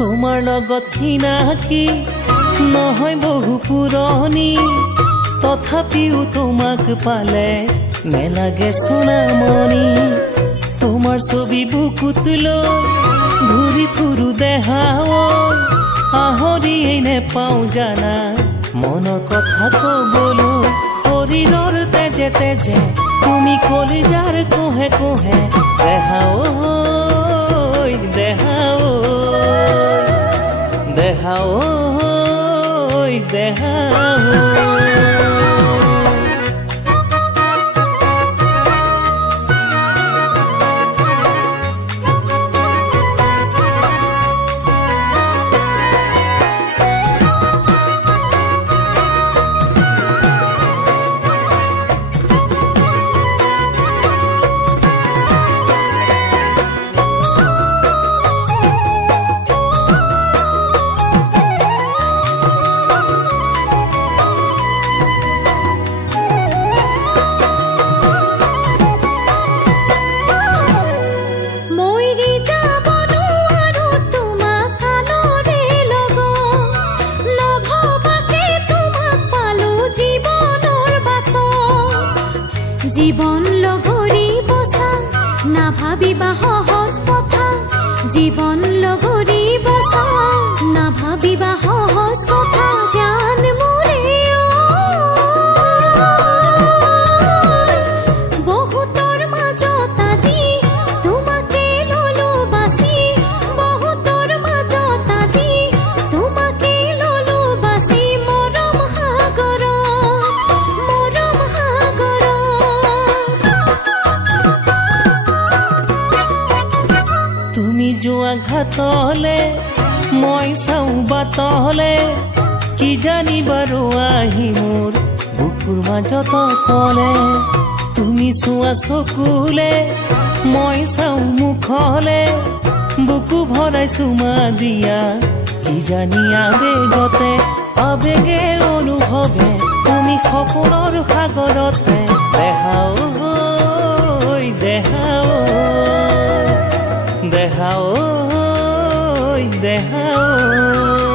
তোমাৰ লগত চিনাকি নহয় বহু পুৰণি, তথাপিও তোমাক পালে নেলাগে সোণামণি। তোমাৰ ছবি বুকুত লৈ ঘূৰি ফুৰো দেহাও, আহৰিয়েই নেপাওঁ জানা মনৰ কথা কবলৈ। শৰীৰৰ তেজে তেজে তুমি কলিজাৰ কোহে কোহে দেহাও দেহাও দেহাও দেহাও। জীৱন লগৰী বচা নাভাবিবা সহজ কথা, জীৱন লগৰী বচা নাভাবিবা সহজ কথা। জান মোৰে বহুতৰ মাজত আজি তোমাকে ললো বাছি, বহুতৰ মাজত আজি তোমাকে ললো বাছি। মৰম সাগৰ মৰম সাগৰ তুমি যোৱা ঘাটলে মই চাওঁ বাটলে, কি জানি বাৰু আহি মোৰ বুকুৰ মাজত অকলে। তুমি চোৱা চকুলে মই চাওঁ মুখলে, বুকু ভৰাই চুমা দিয়া কি জানি আবেগতে। আবেগে অনুভৱে তুমি সপোনৰ সাগৰতে দেহাও দেহাও দেহাও দেহাও।